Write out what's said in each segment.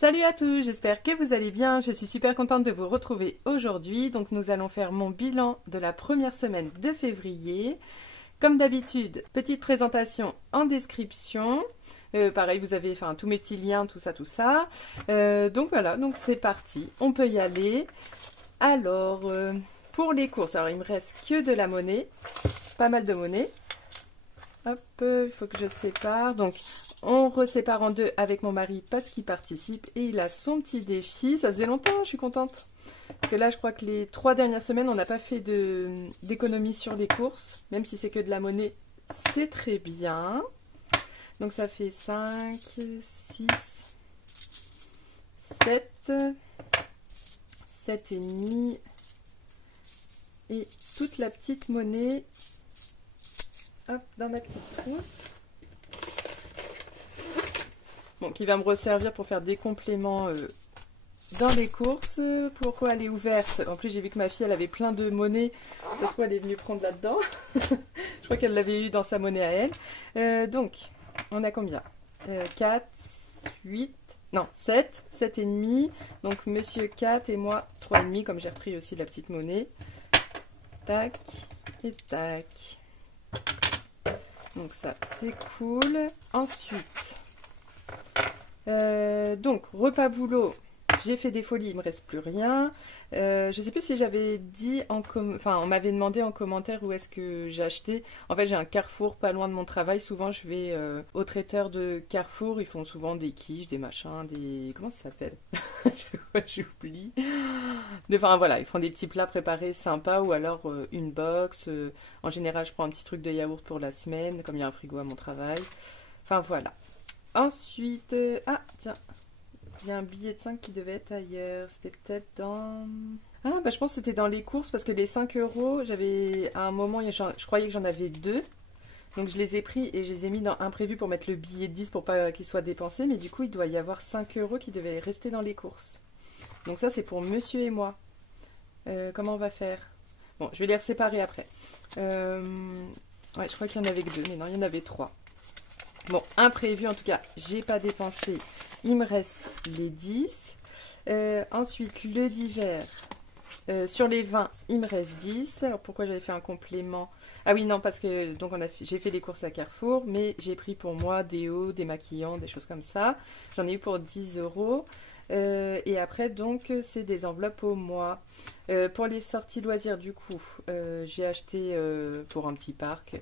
Salut à tous, j'espère que vous allez bien. Je suis super contente de vous retrouver aujourd'hui. Donc nous allons faire mon bilan de la première semaine de février. Comme d'habitude, petite présentation en description. Pareil, vous avez tous mes petits liens, tout ça, tout ça. Donc voilà, donc c'est parti, on peut y aller. Alors, pour les courses, alors il me reste que de la monnaie, pas mal de monnaie. Hop, il faut que je sépare. Donc, on resépare en deux avec mon mari parce qu'il participe et il a son petit défi. Ça faisait longtemps, je suis contente. Parce que là, je crois que les 3 dernières semaines, on n'a pas fait d'économie sur les courses. Même si c'est que de la monnaie, c'est très bien. Donc, ça fait 5, 6, 7, 7 et demi. Et toute la petite monnaie, hop, dans ma petite trousse. Bon, qui va me resservir pour faire des compléments dans les courses. Pourquoi elle est ouverte? En plus, j'ai vu que ma fille, elle avait plein de monnaie. Ça se trouve, elle est venue prendre là-dedans. Je crois qu'elle l'avait eu dans sa monnaie à elle. Donc, on a combien? 4, 8, non, 7, 7 et demi. Donc, monsieur 4 et moi 3 et demi, comme j'ai repris aussi la petite monnaie. Tac et tac. Donc ça, c'est cool. Ensuite... donc, repas boulot, j'ai fait des folies, il me reste plus rien. Je sais plus si j'avais dit, on m'avait demandé en commentaire où est-ce que j'ai acheté. En fait, j'ai un Carrefour pas loin de mon travail. Souvent, je vais au traiteur de Carrefour. Ils font souvent des quiches, des machins, des... Comment ça s'appelle? J'oublie. Enfin, voilà, ils font des petits plats préparés sympas ou alors une box. En général, je prends un petit truc de yaourt pour la semaine, comme il y a un frigo à mon travail. Enfin, voilà. Ensuite, ah tiens, il y a un billet de 5 qui devait être ailleurs. C'était peut-être dans... Ah, bah je pense que c'était dans les courses parce que les 5 euros, j'avais à un moment, je croyais que j'en avais deux. Donc je les ai pris et je les ai mis dans imprévu pour mettre le billet de 10 pour pas qu'il soit dépensé. Mais du coup, il doit y avoir 5 euros qui devaient rester dans les courses. Donc ça, c'est pour monsieur et moi. Comment on va faire? Bon, je vais les séparer après. Ouais, je crois qu'il y en avait que deux, mais non, il y en avait 3. Bon, imprévu en tout cas, j'ai pas dépensé, il me reste les 10. Ensuite, le divers, sur les 20, il me reste 10. Alors pourquoi j'avais fait un complément? Ah oui, non, parce que donc j'ai fait les courses à Carrefour, mais j'ai pris pour moi des eaux, des maquillants, des choses comme ça. J'en ai eu pour 10 euros. Et après, donc, c'est des enveloppes au mois. Pour les sorties loisirs, du coup, j'ai acheté pour un petit parc.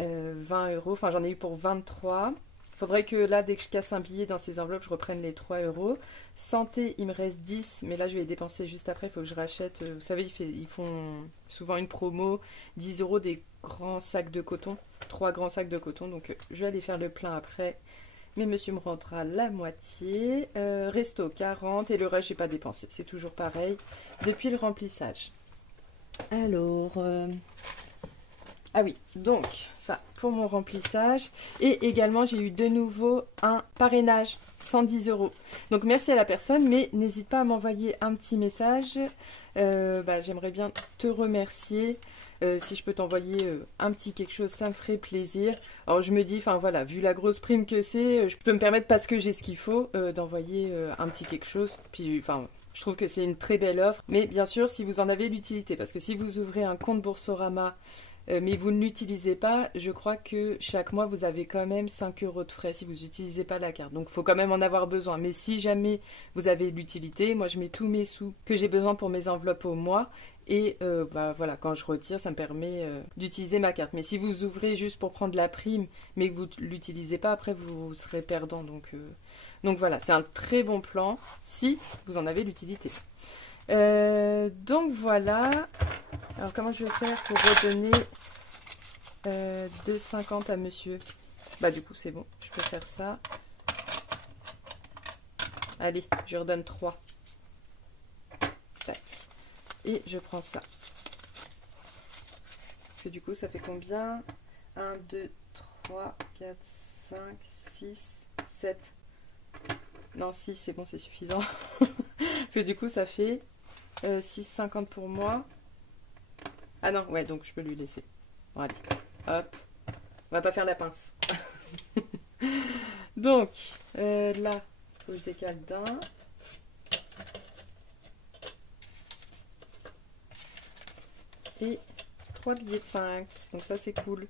20 euros, enfin j'en ai eu pour 23. Faudrait que là, dès que je casse un billet dans ces enveloppes, je reprenne les 3 euros. Santé, il me reste 10, mais là je vais les dépenser juste après. Il faut que je rachète. Vous savez, ils font souvent une promo 10 euros des grands sacs de coton, 3 grands sacs de coton. Donc je vais aller faire le plein après. Mais monsieur me rendra la moitié. Resto 40 et le reste, j'ai pas dépensé. C'est toujours pareil depuis le remplissage. Alors. Ah oui, donc ça pour mon remplissage. Et également, j'ai eu de nouveau un parrainage, 110 euros. Donc merci à la personne, mais n'hésite pas à m'envoyer un petit message. J'aimerais bien te remercier. Si je peux t'envoyer un petit quelque chose, ça me ferait plaisir. Alors je me dis, enfin voilà, vu la grosse prime que c'est, je peux me permettre parce que j'ai ce qu'il faut d'envoyer un petit quelque chose. Puis enfin... Je trouve que c'est une très belle offre, mais bien sûr si vous en avez l'utilité, parce que si vous ouvrez un compte Boursorama, mais vous ne l'utilisez pas, je crois que chaque mois vous avez quand même 5 euros de frais si vous n'utilisez pas la carte. Donc il faut quand même en avoir besoin. Mais si jamais vous avez l'utilité, moi je mets tous mes sous que j'ai besoin pour mes enveloppes au mois. Et voilà, quand je retire, ça me permet d'utiliser ma carte. Mais si vous ouvrez juste pour prendre la prime, mais que vous ne l'utilisez pas, après vous serez perdant. Donc voilà, c'est un très bon plan si vous en avez l'utilité. Donc voilà. Alors comment je vais faire pour redonner 2,50 à monsieur? Bah du coup c'est bon, je peux faire ça. Allez, je redonne 3. Tac. Et je prends ça. Parce que du coup, ça fait combien? 1, 2, 3, 4, 5, 6, 7. Non, 6, c'est bon, c'est suffisant. Parce que du coup, ça fait 6,50 pour moi. Ah non, ouais, donc je peux lui laisser. Bon, allez, hop. On va pas faire la pince. Donc, là, faut que je décale d'un. Et 3 billets de 5. Donc ça c'est cool.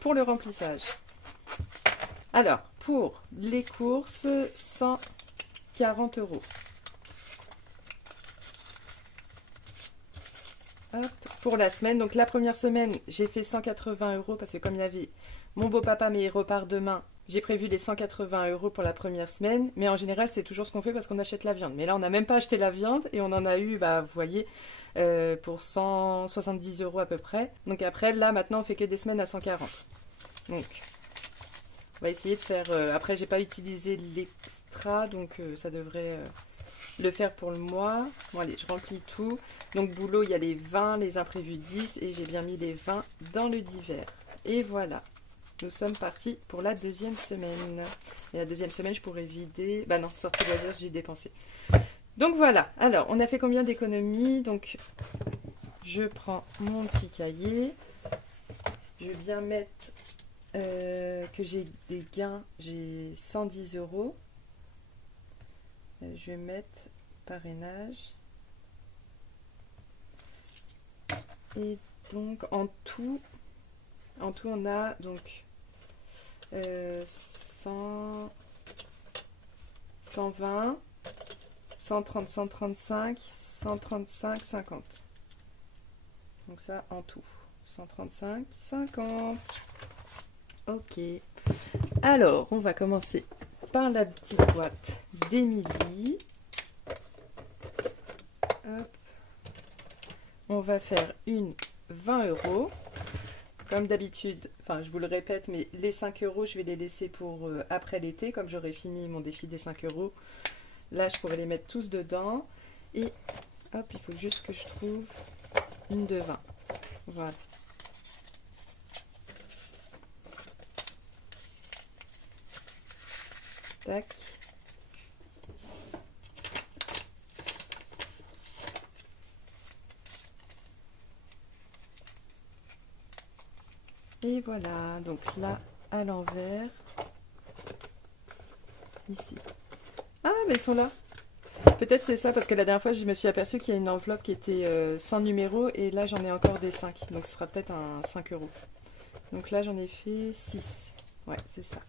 Pour le remplissage. Alors, pour les courses, 140 €. Hop, pour la semaine, donc la première semaine, j'ai fait 180 € parce que comme il y avait mon beau-papa mais il repart demain, j'ai prévu les 180 € pour la première semaine. Mais en général, c'est toujours ce qu'on fait parce qu'on achète la viande. Mais là, on n'a même pas acheté la viande et on en a eu, bah, vous voyez, pour 170 € à peu près. Donc après, là, maintenant, on fait que des semaines à 140. Donc, on va essayer de faire... après, j'ai pas utilisé l'extra, donc ça devrait le faire pour le mois. Bon, allez, je remplis tout. Donc, boulot, il y a les 20, les imprévus 10, et j'ai bien mis les 20 dans le divers. Et voilà. Nous sommes partis pour la deuxième semaine. Et la deuxième semaine, je pourrais vider... Bah non, sortie loisirs, j'ai dépensé. Donc voilà. Alors, on a fait combien d'économies? Donc, je prends mon petit cahier. Je vais bien mettre que j'ai des gains. J'ai 110 €. Je vais mettre parrainage. Et donc, en tout, on a donc 100, 120, 130, 135, 135, 50. Donc ça, en tout. 135, 50. Ok. Alors, on va commencer par la petite boîte d'Émilie. Hop. On va faire une 20 €. Comme d'habitude, enfin je vous le répète, mais les 5 €, je vais les laisser pour après l'été, comme j'aurai fini mon défi des 5 €. Là, je pourrais les mettre tous dedans. Et hop, il faut juste que je trouve une de 20. Voilà. Tac. Et voilà, donc là, à l'envers, ici. Ah, mais ils sont là. Peut-être c'est ça, parce que la dernière fois, je me suis aperçue qu'il y a une enveloppe qui était sans numéro, et là, j'en ai encore des 5. Donc, ce sera peut-être un 5 €. Donc là, j'en ai fait 6. Ouais, c'est ça.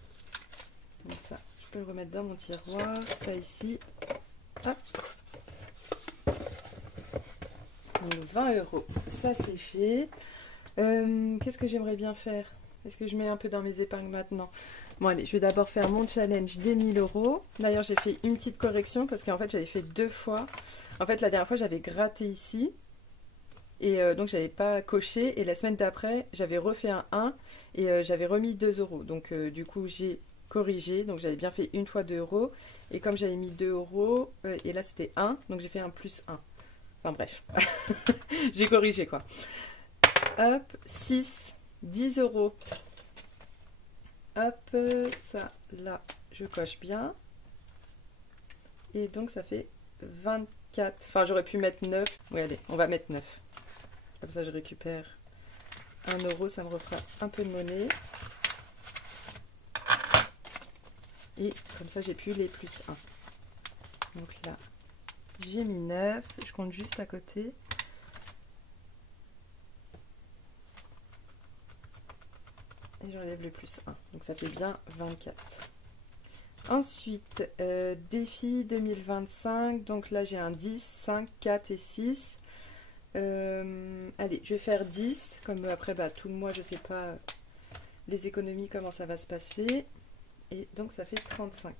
Donc ça, je peux le remettre dans mon tiroir. Ça ici. Hop. Donc 20 €. Ça, c'est fait. Qu'est-ce que j'aimerais bien faire? Est-ce que je mets un peu dans mes épargnes maintenant? Bon, allez, je vais d'abord faire mon challenge des 1000 €. D'ailleurs, j'ai fait une petite correction parce qu'en fait, j'avais fait 2 fois. En fait, la dernière fois, j'avais gratté ici. Et donc, j'avais pas coché. Et la semaine d'après, j'avais refait un 1 et j'avais remis 2 €. Donc, du coup, j'ai corrigé. Donc, j'avais bien fait une fois 2 €. Et comme j'avais mis 2 €, et là, c'était 1. Donc, j'ai fait un plus 1. Enfin, bref. J'ai corrigé, quoi. Hop, 6, 10 €. Hop, ça, là, je coche bien. Et donc, ça fait 24. Enfin, j'aurais pu mettre 9. Oui, allez, on va mettre 9. Comme ça, je récupère 1 €. Ça me refera un peu de monnaie. Et comme ça, j'ai plus les plus 1. Donc là, j'ai mis 9. Je compte juste à côté. Et j'enlève le plus 1. Donc ça fait bien 24. Ensuite, défi 2025. Donc là, j'ai un 10, 5, 4 et 6. Allez, je vais faire 10. Comme après, bah, tout le mois, je ne sais pas les économies, comment ça va se passer. Et donc, ça fait 35.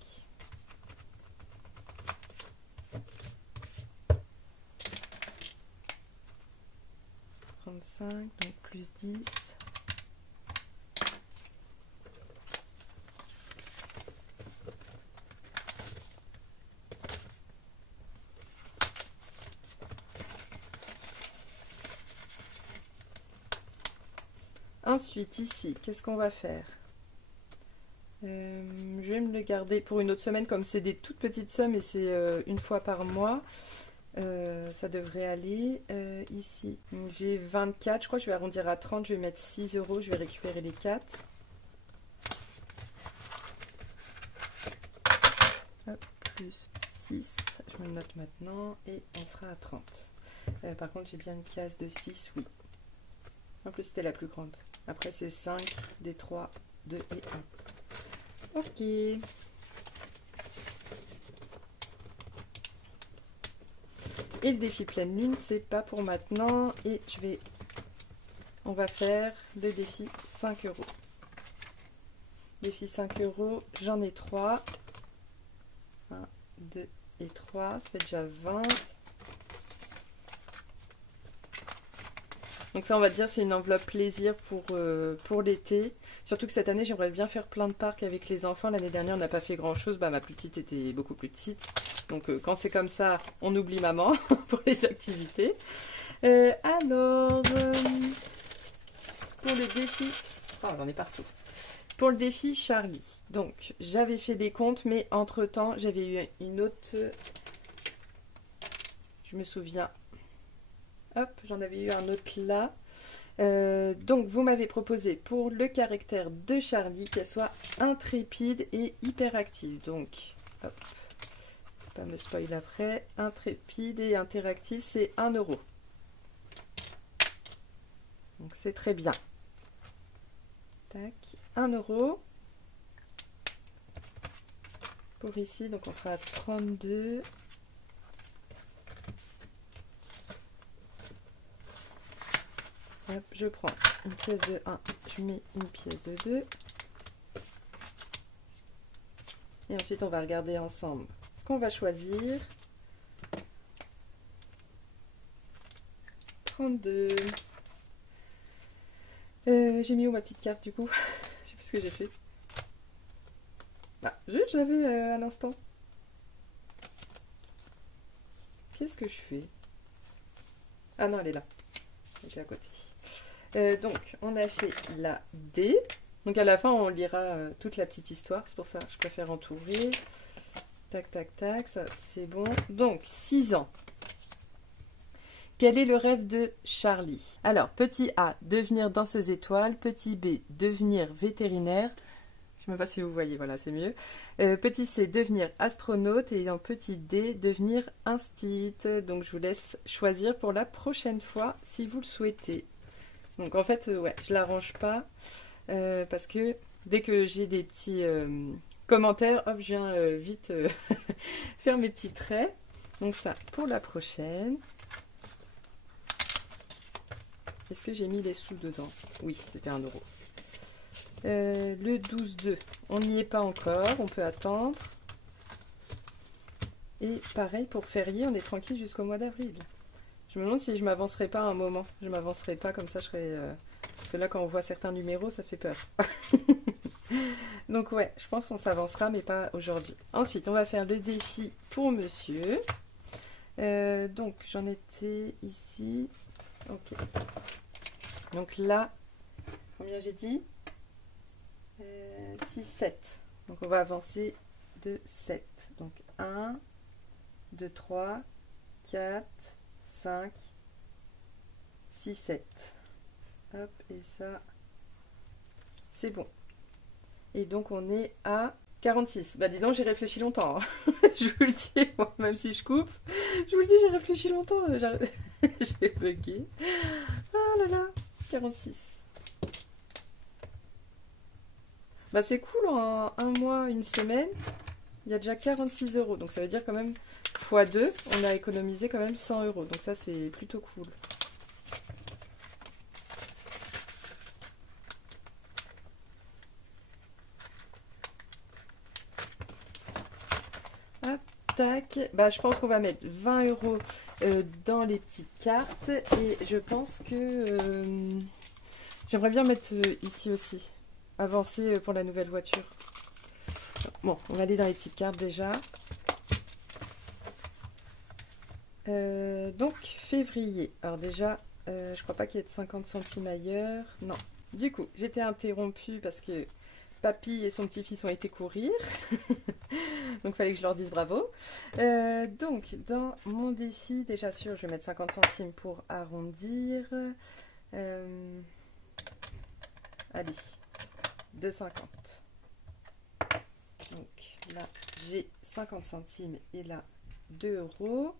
Donc plus 10. Ensuite, ici, qu'est-ce qu'on va faire? Je vais me le garder pour une autre semaine, comme c'est des toutes petites sommes et c'est une fois par mois. Ça devrait aller. Ici, j'ai 24. Je crois que je vais arrondir à 30. Je vais mettre 6 €. Je vais récupérer les 4. plus 6, je me le note maintenant, et on sera à 30. Par contre, j'ai bien une case de 6, oui. En plus, c'était la plus grande. Après, c'est 5, des 3, 2 et 1. Ok. Et le défi pleine lune, c'est pas pour maintenant. Et on va faire le défi 5 €. Défi 5 €, j'en ai 3. 1, 2 et 3, ça fait déjà 20. Donc ça, on va dire, c'est une enveloppe plaisir pour l'été. Surtout que cette année, j'aimerais bien faire plein de parcs avec les enfants. L'année dernière, on n'a pas fait grand-chose. Bah, ma plus petite était beaucoup plus petite. Donc quand c'est comme ça, on oublie maman pour les activités. Alors, pour le défi... Oh, j'en ai partout. Pour le défi Charlie. Donc, j'avais fait les comptes, mais entre-temps, j'avais eu une autre... Je me souviens... Hop, j'en avais eu un autre là. Donc, vous m'avez proposé pour le caractère de Charlie qu'elle soit intrépide et hyperactive. Donc, hop, pas me spoil après. Intrépide et interactive, c'est 1 €. Donc, c'est très bien. Tac, 1 €. Pour ici, donc on sera à 32. Hop, je prends une pièce de 1, je mets une pièce de 2. Et ensuite, on va regarder ensemble ce qu'on va choisir. 32. J'ai mis où ma petite carte du coup? Je sais plus ce que j'ai fait. Ah, je l'avais à l'instant. Qu'est-ce que je fais? Ah non, elle est là. Elle était à côté. Donc, on a fait la D. Donc, à la fin, on lira toute la petite histoire. C'est pour ça que je préfère entourer. Tac, tac, tac. Ça, c'est bon. Donc, 6 ans. Quel est le rêve de Charlie? Alors, petit A, devenir danseuse étoile. Petit B, devenir vétérinaire. Je ne sais même pas si vous voyez, voilà, c'est mieux. Petit C, devenir astronaute. Et en petit D, devenir instit. Donc, je vous laisse choisir pour la prochaine fois si vous le souhaitez. Donc en fait, ouais, je l'arrange pas parce que dès que j'ai des petits commentaires, hop, je viens vite faire mes petits traits. Donc ça, pour la prochaine. Est-ce que j'ai mis les sous dedans? Oui, c'était 1 €. Le 12-2, on n'y est pas encore, on peut attendre. Et pareil, pour férié, on est tranquille jusqu'au mois d'avril. Je me demande si je m'avancerai pas un moment. Je m'avancerai pas, comme ça je serai... Parce que là, quand on voit certains numéros, ça fait peur. Donc ouais, je pense qu'on s'avancera, mais pas aujourd'hui. Ensuite, on va faire le défi pour monsieur. Donc, j'en étais ici. Ok. Donc là, combien j'ai dit 6, 7. Donc on va avancer de 7. Donc 1, 2, 3, 4... 5, 6, 7. Hop, et ça, c'est bon. Et donc, on est à 46. Bah, dis donc, j'ai réfléchi longtemps. Hein. Je vous le dis, moi, même si je coupe, je vous le dis, j'ai réfléchi longtemps. J'ai bugué. Ah là là, 46. Bah, c'est cool, en un mois, une semaine, il y a déjà 46 €. Donc, ça veut dire quand même, x 2, on a économisé quand même 100 €. Donc, ça, c'est plutôt cool. Hop, tac. Bah, je pense qu'on va mettre 20 € dans les petites cartes. Et je pense que j'aimerais bien mettre ici aussi. Avancer pour la nouvelle voiture. Bon, on va aller dans les petites cartes déjà. Donc, février. Alors déjà, je crois pas qu'il y ait de 50 centimes ailleurs. Non. Du coup, j'étais interrompue parce que papy et son petit-fils ont été courir. Donc, il fallait que je leur dise bravo. Donc, dans mon défi, déjà sûr, je vais mettre 50 centimes pour arrondir. Allez, 2,50. Donc, là, j'ai 50 centimes et là 2 euros.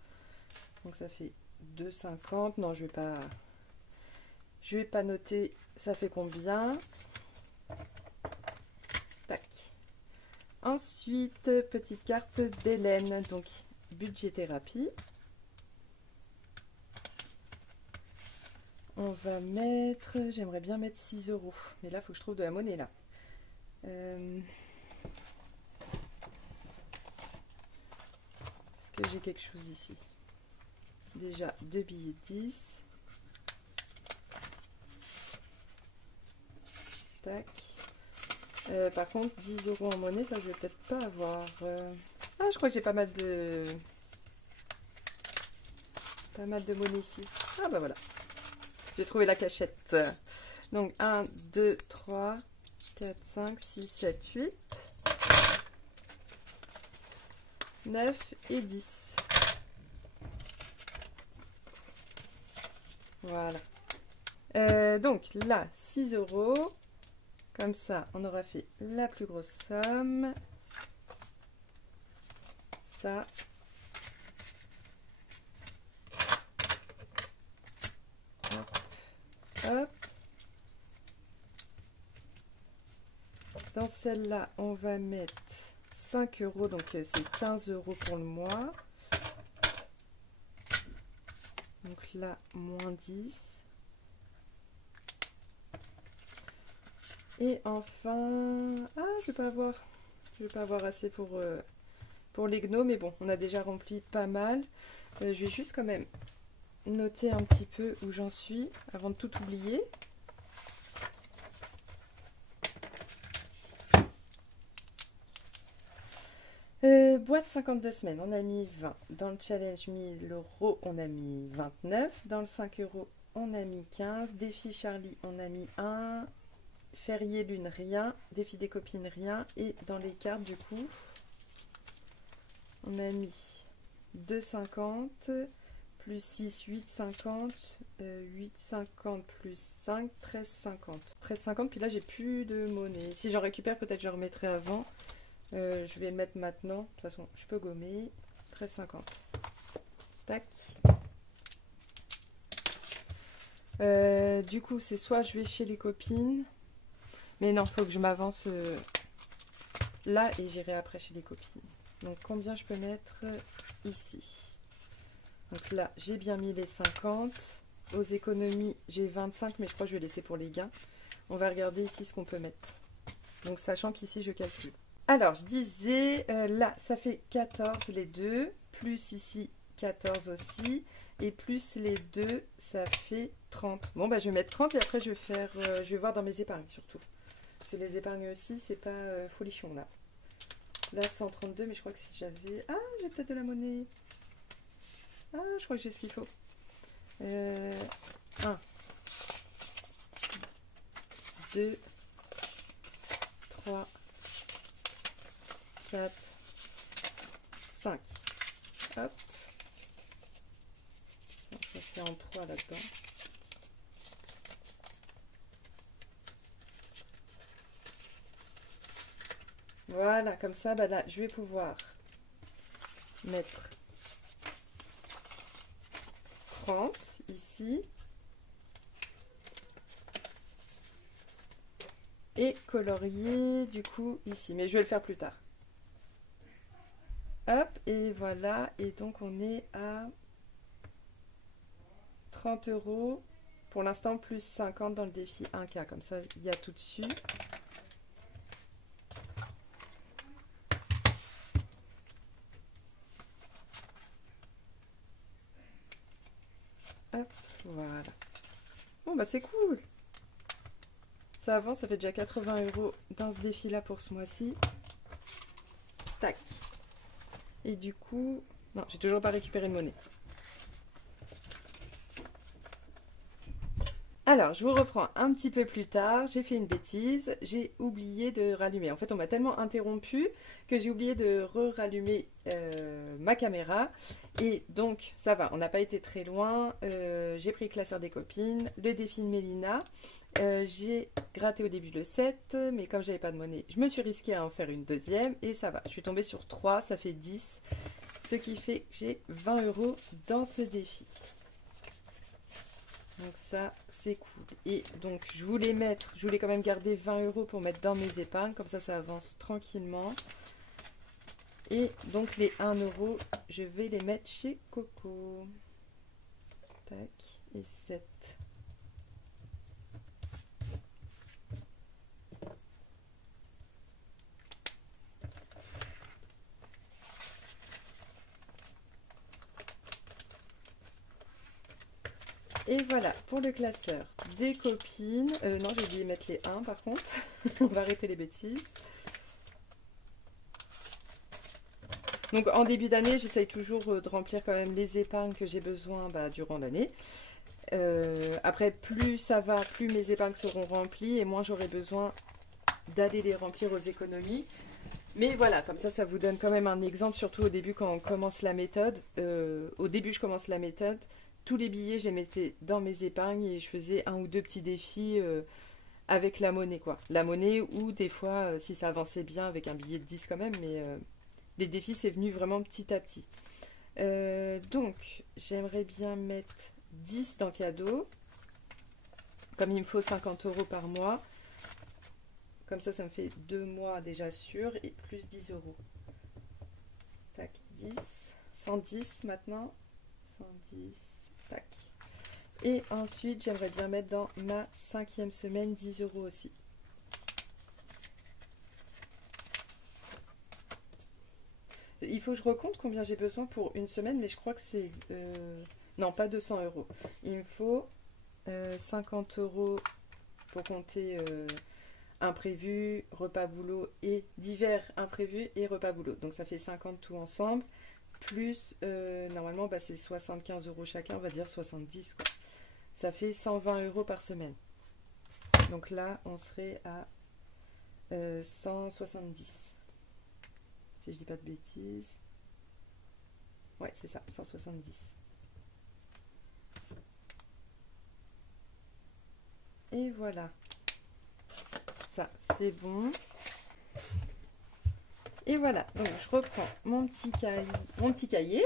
Donc ça fait 2,50. Non, je vais pas noter. Ça fait combien? Tac. Ensuite, petite carte d'Hélène. Donc, budget thérapie. On va mettre... J'aimerais bien mettre 6 euros. Mais là, il faut que je trouve de la monnaie, là. Est-ce que j'ai quelque chose ici? Déjà, 2 billets de 10. Tac. Par contre, 10 euros en monnaie, ça, je vais peut-être pas avoir. Ah, je crois que j'ai pas mal de... Pas mal de monnaie ici. Ah, bah voilà. J'ai trouvé la cachette. Donc, 1, 2, 3, 4, 5, 6, 7, 8, 9 et 10. Voilà. Donc, là, 6 euros. Comme ça, on aura fait la plus grosse somme. Ça. Hop. Hop. Dans celle-là, on va mettre 5 euros. Donc, c'est 15 euros pour le mois. Donc là, moins 10. Et enfin, ah, je vais pas avoir assez pour les gnomes, mais bon, on a déjà rempli pas mal. Je vais juste quand même noter un petit peu où j'en suis avant de tout oublier. Boîte 52 semaines, on a mis 20. Dans le challenge 1000 euros, on a mis 29. Dans le 5 euros, on a mis 15. Défi Charlie, on a mis 1. Férié lune, rien. Défi des copines, rien. Et dans les cartes, du coup, on a mis 2,50 plus 6, 8,50. 8,50 plus 5, 13,50. 13,50, puis là, j'ai plus de monnaie. Si j'en récupère, peut-être que je remettrai avant. Je vais le mettre maintenant. De toute façon, je peux gommer. 13,50. Tac. Du coup, c'est soit je vais chez les copines. Mais non, il faut que je m'avance là et j'irai après chez les copines. Donc, combien je peux mettre ici? Donc là, j'ai bien mis les 50. Aux économies, j'ai 25, mais je crois que je vais laisser pour les gains. On va regarder ici ce qu'on peut mettre. Donc, sachant qu'ici, je calcule. Alors, je disais, là, ça fait 14 les deux, plus ici 14 aussi, et plus les deux, ça fait 30. Bon, bah, je vais mettre 30 et après, je vais voir dans mes épargnes surtout. Parce que les épargnes aussi, c'est pas folichon là. Là, 132, mais je crois que si j'avais... Ah, j'ai peut-être de la monnaie. Ah, je crois que j'ai ce qu'il faut. 1, 2, 3, 4, 5. Hop. Bon, ça c'est en 3 là-dedans. Voilà, comme ça, bah là, je vais pouvoir mettre 30 ici. Et colorier, du coup, ici. Mais je vais le faire plus tard. Hop, et voilà. Et donc, on est à 30 euros. Pour l'instant, plus 50 dans le défi 1K. Comme ça, il y a tout dessus. Hop, voilà. Bon, bah c'est cool. Ça avance, ça fait déjà 80 euros dans ce défi-là pour ce mois-ci. Tac. Et du coup... Non, j'ai toujours pas récupéré de monnaie. Alors, je vous reprends un petit peu plus tard. J'ai fait une bêtise. J'ai oublié de rallumer. En fait, on m'a tellement interrompu que j'ai oublié de rallumer ma caméra. Et donc, ça va. On n'a pas été très loin. J'ai pris le classeur des copines, le défi de Mélina. J'ai gratté au début le 7, mais comme j'avais pas de monnaie, je me suis risquée à en faire une deuxième. Et ça va. Je suis tombée sur 3, ça fait 10. Ce qui fait que j'ai 20 € dans ce défi. Donc ça, c'est cool. Et donc, je voulais quand même garder 20 € pour mettre dans mes épargnes. Comme ça avance tranquillement. Et donc, les 1 €, je vais les mettre chez Coco. Tac, et 7. Et voilà, pour le classeur des copines. Non, j'ai oublié de mettre les 1 par contre. On va arrêter les bêtises. Donc en début d'année, j'essaye toujours de remplir quand même les épargnes que j'ai besoin durant l'année. Après, plus ça va, plus mes épargnes seront remplies et moins j'aurai besoin d'aller les remplir aux économies. Mais voilà, comme ça vous donne quand même un exemple, surtout au début quand on commence la méthode. Au début, je commence la méthode. Tous les billets, je les mettais dans mes épargnes et je faisais 1 ou 2 petits défis avec la monnaie, quoi. La monnaie ou des fois, si ça avançait bien, avec un billet de 10 quand même, mais les défis, c'est venu vraiment petit à petit. Donc, j'aimerais bien mettre 10 dans cadeau. Comme il me faut 50 € par mois. Comme ça me fait 2 mois déjà sûr et plus 10 €. Tac, 10. 110 maintenant. 110. Tac. Et ensuite, j'aimerais bien mettre dans ma 5e semaine 10 € aussi. Il faut que je recompte combien j'ai besoin pour une semaine, mais je crois que c'est... non, pas 200 €. Il me faut 50 € pour compter imprévu, repas boulot et divers imprévus et repas boulot. Donc ça fait 50 tout ensemble. Plus, normalement, c'est 75 € chacun, on va dire 70, quoi. Ça fait 120 € par semaine. Donc là, on serait à 170. Si je dis pas de bêtises. Ouais, c'est ça, 170. Et voilà. Ça, c'est bon. Et voilà, donc je reprends mon petit cahier.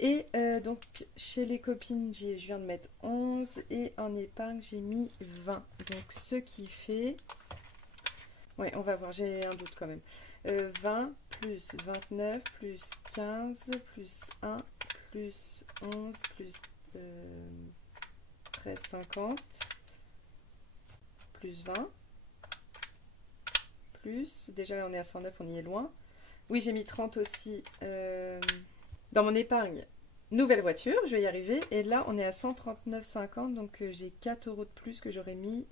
Et donc, chez les copines, je viens de mettre 11. Et en épargne, j'ai mis 20. Donc, ce qui fait... Ouais, on va voir, j'ai un doute quand même. 20 plus 29 plus 15 plus 1 plus 11 plus 13,50 plus 20 plus... Déjà, là, on est à 109, on y est loin. Oui, j'ai mis 30 aussi dans mon épargne. Nouvelle voiture, je vais y arriver. Et là, on est à 139,50. Donc, j'ai 4 € de plus que j'aurais mis.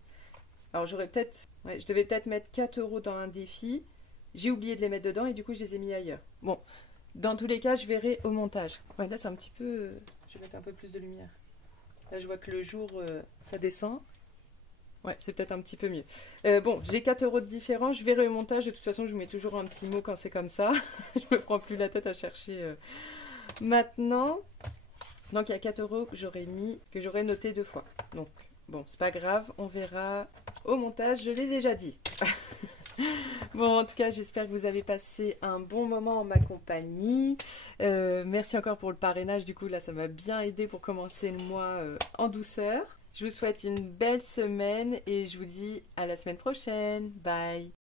Alors, j'aurais peut-être... Ouais, je devais peut-être mettre 4 € dans un défi. J'ai oublié de les mettre dedans et du coup, je les ai mis ailleurs. Bon, dans tous les cas, je verrai au montage. Ouais, là, c'est un petit peu... je vais mettre un peu plus de lumière. Là, je vois que le jour, ça descend. Ouais, c'est peut-être un petit peu mieux. Bon, j'ai 4 € de différence. Je verrai au montage. De toute façon, je vous mets toujours un petit mot quand c'est comme ça. Je me prends plus la tête à chercher maintenant. Donc, il y a 4 € que j'aurais mis, que j'aurais noté 2 fois. Donc, bon, c'est pas grave. On verra au montage. Je l'ai déjà dit. Bon, en tout cas, j'espère que vous avez passé un bon moment en ma compagnie. Merci encore pour le parrainage. Du coup, là, ça m'a bien aidé pour commencer le mois en douceur. Je vous souhaite une belle semaine et je vous dis à la semaine prochaine. Bye!